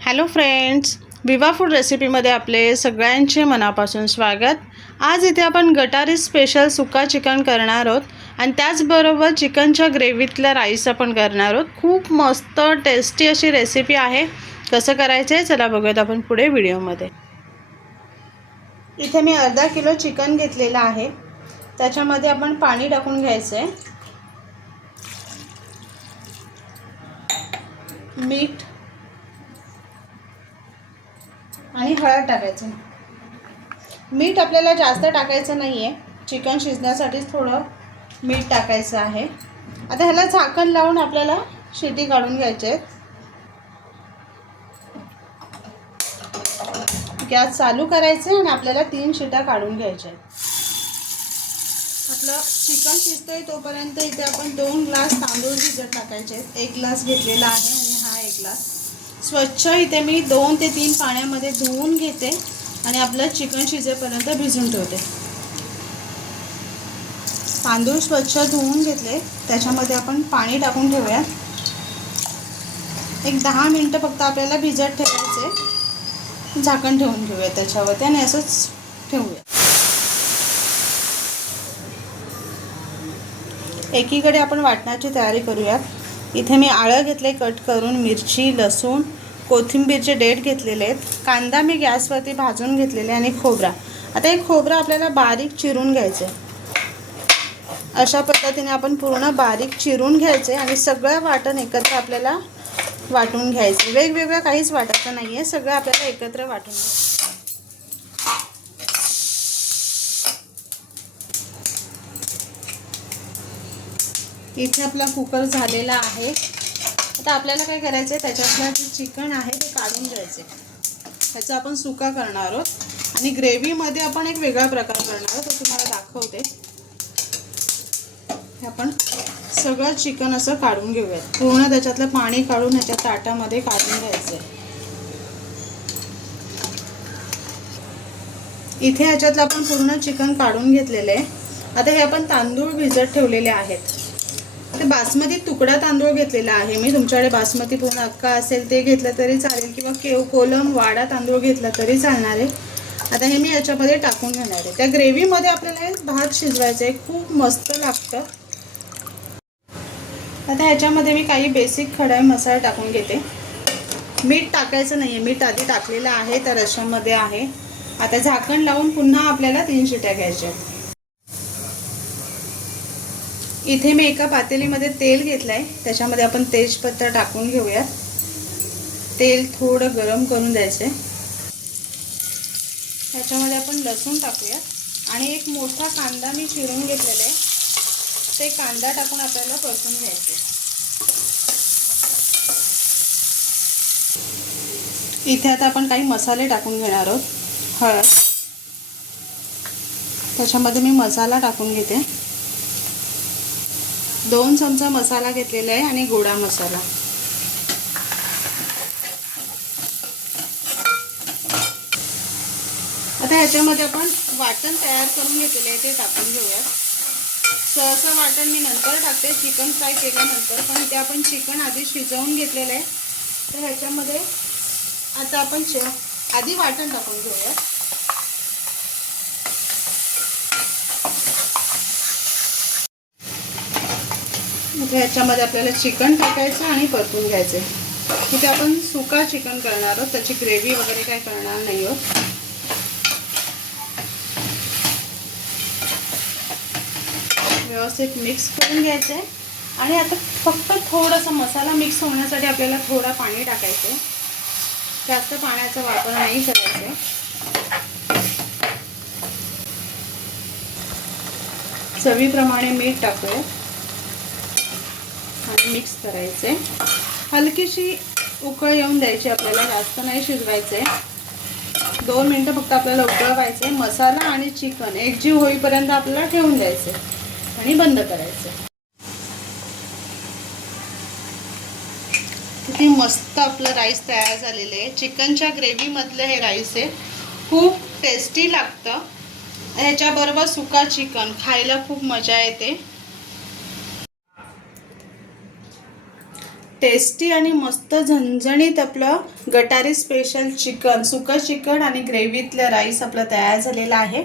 Hello friends Viva Food रेसिपीमध्ये आपले सगळ्यांचे मनापासून स्वागत. आज इथे आपण गटारी स्पेशल सुका चिकन करणार आहोत आणि त्याचबरोबर चिकनच्या ग्रेव्हीतला राईस आपण करणार आहोत. खूप मस्त टेस्टी अशी रेसिपी आहे. कसं करायचं आहे चला बघूयात आपण पुढे व्हिडिओमध्ये इथे मी अर्धा किलो चिकन घेतलेलं आहे. त्याच्यामध्ये आपण पाणी टाकून घ्यायचं आहे मीठ आणि हळद टाकायचं. मीठ आपल्याला जास्त टाकायचं नाही आहे चिकन शिजण्यासाठीच थोडं मीठ टाकायचं आहे. आता ह्याला झाकण लावून आपल्याला शिटी काढून घ्यायचे आहेत. गॅस चालू करायचे आणि आपल्याला तीन शिट्या काढून घ्यायच्या आहेत. आपलं चिकन शिजतंय तोपर्यंत इथे आपण दोन ग्लास तांदूळ भिजत टाकायचे आहेत. एक ग्लास घेतलेला आहे आणि हा एक ग्लास. स्वच्छ इथे मी दोन ते तीन पाण्यामध्ये धुवून घेते आणि आपलं चिकन शिजेपर्यंत भिजून ठेवते. तांदूळ स्वच्छ धुवून घेतले. त्याच्यामध्ये आपण पाणी टाकून ठेवूया एक दहा मिनटं फक्त आपल्याला भिजत ठेवायचे. झाकण ठेवून घेऊया त्याच्यावरती आणि असंच ठेवूया एकीकडे आपण वाटण्याची तयारी करूयात. इथे मी आळं घेतले कट करून मिरची लसूण कोथिंबीरचे डेट घेतलेले आहेत. कांदा मी गॅसवरती भाजून घेतलेले आणि खोबरा. आता हे खोबरं आपल्याला बारीक चिरून घ्यायचं आहे अशा पद्धतीने आपण पूर्ण बारीक चिरून घ्यायचे आणि सगळं वाटण एकत्र आपल्याला वाटून घ्यायचं वेगवेगळं काहीच वाटायचं नाही आहे सगळं आपल्याला एकत्र वाटून घ्यायचं इथे आपला कुकर झालेला आहे. आता आपल्याला काय करायचं आहे त्याच्यातलं जे चिकन आहे ते काढून घ्यायचे त्याचा आपण सुका करणार आहोत. आणि ग्रेव्हीमध्ये आपण एक वेगळा प्रकार करणार आहोत तो तुम्हाला दाखवते. हे आपण सगळं चिकन असं काढून घेऊयात. पूर्ण त्याच्यातलं पाणी काढून ह्याच्या ताटामध्ये काढून घ्यायचं आहे इथे ह्याच्यातलं आपण पूर्ण चिकन काढून घेतलेलं आहे. आता हे आपण तांदूळ भिजत ठेवलेले आहेत. बासमती तुकडा तांदूळ घेतलेला आहे. मी तुमच्याकडे बासमती पूर्ण अक्का असेल ते घेतलं तरी चालेल किंवा केव कोलम वाडा तांदूळ घेतला तरी चालणार आहे. आता हे मी याच्यामध्ये टाकून घेणार आहे. त्या ग्रेव्हीमध्ये आपल्याला हे भात शिजवायचं आहे. खूप मस्त लागतं. आता ह्याच्यामध्ये मी काही बेसिक खडाई मसाला टाकून घेते. मीठ टाकायचं नाही आहे मीठ आधी टाकलेलं आहे तर रशामध्ये आहे. आता झाकण लावून पुन्हा आपल्याला तीन शिट्या घ्यायच्या आहेत. इथे मी एका पातेलीमध्ये तेल घेतलं आहे त्याच्यामध्ये आपण तेजपत्ता टाकून घेऊयात. तेल थोडं गरम करून द्यायचं आहे त्याच्यामध्ये आपण लसूण टाकूयात. आणि एक मोठा कांदा मी चिरून घेतलेला आहे. ते कांदा टाकून आपल्याला परतून घ्यायचे इथे आता आपण काही मसाले टाकून घेणार आहोत. हळद. त्याच्यामध्ये मी मसाला टाकून घेते. दोन चमचा मसाला घेतलेला आहे आणि गोडा मसाला. आता ह्याच्यामध्ये आपण वाटण तयार करून घेतलेले आहे ते टाकून घेऊयात. सहसा वाटण मी नंतर टाकते चिकन फ्राय केल्यानंतर पण ते आपण चिकन आधी शिजवून घेतलेलं आहे. तर ह्याच्यामध्ये आता आपण आधी वाटण टाकून घेऊयात. ह्याच्यामध्ये आपल्याला चिकन टाकायचं आणि परतून घ्यायचं तिथे आपण सुका चिकन करणार आहोत त्याची ग्रेव्ही वगैरे काय करणार नाही आहोत. व्यवस्थित मिक्स करून घ्यायचं आहे. आणि आता फक्त थोडासा मसाला मिक्स होण्यासाठी आपल्याला थोडा पाणी टाकायचं आहे. जास्त पाण्याचा वापर नाही करायचा चवीप्रमाणे मीठ टाकूया. आणि मिक्स करायचे. हलकीशी उकळ येऊन द्यायची आपल्याला जास्त नाही शिजवायचं. आहे दोन मिनटं फक्त आपल्याला उकळवायचं. आहे मसाला आणि चिकन एकजीव होईपर्यंत आपल्याला ठेवून द्यायचं आणि बंद करायचं. किती मस्त आपलं राईस तयार झालेलं आहे. चिकनच्या ग्रेव्हीमधलं हे राईस आहे. खूप टेस्टी लागतं. ह्याच्याबरोबर सुका चिकन खायला खूप मजा येते. टेस्टी आणि मस्त झणझणीत आपलं गटारी स्पेशल चिकन सुकं चिकन आणि ग्रेव्हीतलं राईस आपलं तयार झालेलं आहे.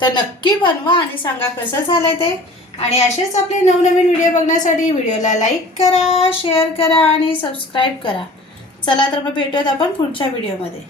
तर नक्की बनवा आणि सांगा कसं झालंय ते. आणि असेच आपले नवनवीन व्हिडिओ बघण्यासाठी व्हिडिओला लाईक करा शेअर करा आणि सबस्क्राईब करा. चला तर मग भेटूयात आपण पुढच्या व्हिडिओमध्ये